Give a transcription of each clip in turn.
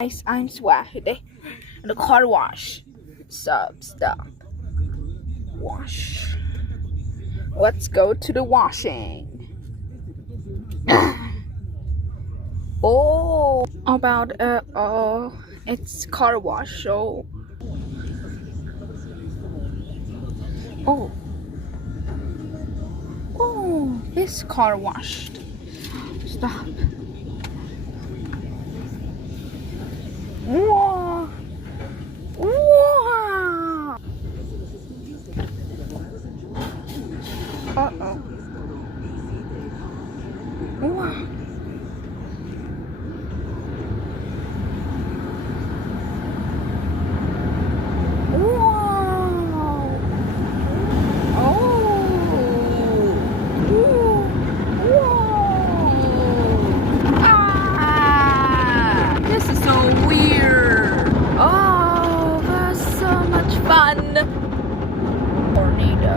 Guys, I'm Splaat today. The car wash. Stop. Wash. Let's go to the washing. Oh, about it's car wash. So, oh, this car washed. Stop. Whoa. Whoa. Uh-oh. Whoa. Tornado.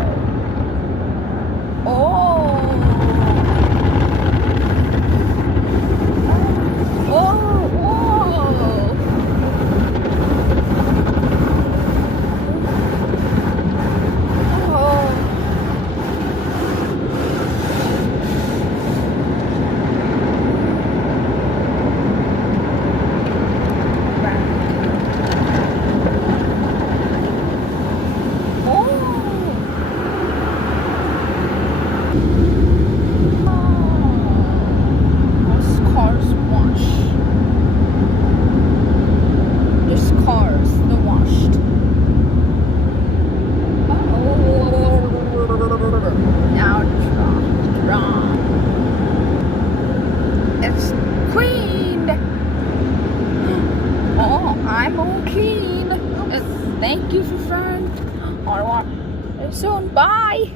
It's cleaned. Oh, I'm all clean. Thank you for friend. I'll watch you soon. Bye.